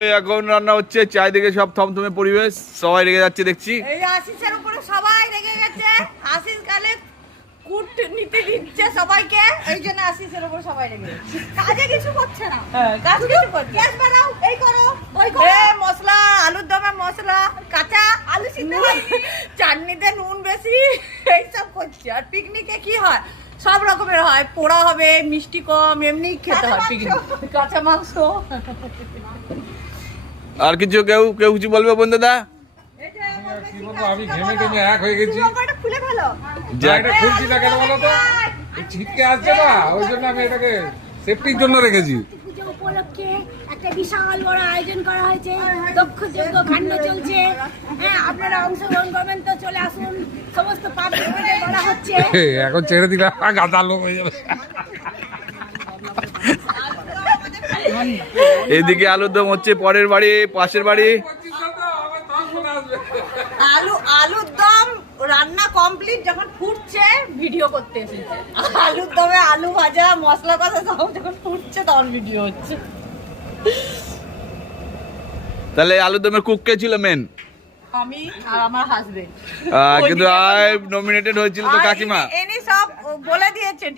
এখন রান্না হচ্ছে, চারিদিকে সব থমথমে পরিবেশ, সবাই রেগে যাচ্ছে দেখছি। এই আশিসের উপরে সবাই রেগে গেছে। আশিস কালে কুট নিতে দিচ্ছে সবাইকে, এই জন্য আশিসের উপর সবাই রেগে গেছে। কাজে কিছু করছে না। কাজ কিছু করছে, গ্যাস বানাও, এই করো, ওই করো। মশলা, আলুর দমে মশলা, কাঁচা আলু সিদ্ধ, চাটনিতে নুন বেশি, এইসব করছে। আর পিকনিকে কি হয়, সব রকমের হয়, পোড়া হবে, মিষ্টি কম, এমনি খেতে হয় পিকনিক। কাঁচা মাংস। আর কিছু কেউ কিছু বলবে বন্ধুদা? আমি ঘেমে ঘেমে এক হয়ে গেছি। খুলে ফেলো। এটা খুলছি না কেন বলো তো, ছিটকে আসছে না, ওই জন্য আমি এটাকে সেফটির জন্য রেখেছি। পুজো উপলক্ষে একটা বিশাল বড় আয়োজন করা হয়েছে, দক্ষ যজ্ঞ কাণ্ড চলছে। হ্যাঁ, আপনারা অংশগ্রহণ করবেন তো চলে আসুন, সমস্ত পাবলিককে বলা হচ্ছে। এখন ছেড়ে দিলাম, গাদা লোক হয়ে যাবে। এইদিকে আলুর দম হচ্ছে, পরের বাড়ি, পাশের বাড়ি। আলুর দম রান্না কমপ্লিট, যখন ফুটছে ভিডিও করতে এসেছে। আলুর দমে আলু ভাজা, মশলা কষা সব যখন ফুটছে তখন ভিডিও হচ্ছে। তাহলে আলুর দমের কুক কে ছিল মেন? আমি আর আমার হাজবেন্ড। কিন্তু নমিনেটেড হয়েছিল তো কাকিমা। এনি সব বলে দিয়েছে।